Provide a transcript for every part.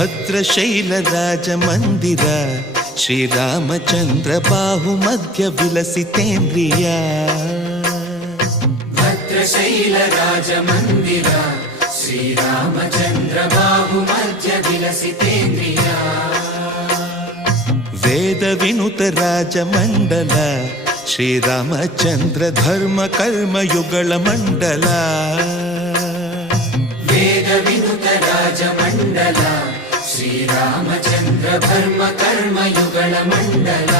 ಭದ್ರಶೈಲ ರಾಜ ಮಂದಿರ ಶ್ರೀರಾಮಚಂದ್ರ ಬಾಹು ಮಧ್ಯ ವಿಲಸಿತೇಂದ್ರಿಯ ಭದ್ರಶೈಲ ರಾಜ ಮಂದಿರ ಶ್ರೀರಾಮಚಂದ್ರ ಬಾಹು ಮಧ್ಯ ವಿಲಸಿತೇಂದ್ರಿಯ ವೇದ ವಿನುತ ರಾಜ ಮಂಡಲ ಶ್ರೀರಾಮಚಂದ್ರ ಧರ್ಮ ಕರ್ಮ ಯುಗಳ ಮಂಡಲ ವೇದ ವಿನುತ ರಾಜ ಮಂಡಲ ಶ್ರೀರಾಮಚಂದ್ರ ಧರ್ಮ ಕರ್ಮ ಯುಗಳ ಮಂಡಲ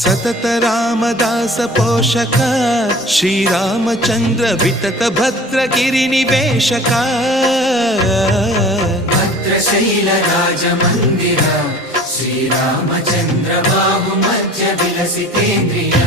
ಸತತ ರಾಮದಾಸ ಪೋಷಕ ಶ್ರೀರಾಮಚಂದ್ರ ವಿತತ ಭದ್ರಗಿರಿ ನಿವೇಶಕ ಭದ್ರಶೈಲ ರಾಜ ಮಂದಿರ ಶ್ರೀರಾಮಚಂದ್ರ ಬಾಹು ಮಧ್ಯ ವಿಲಸಿತೇಂದ್ರಿಯ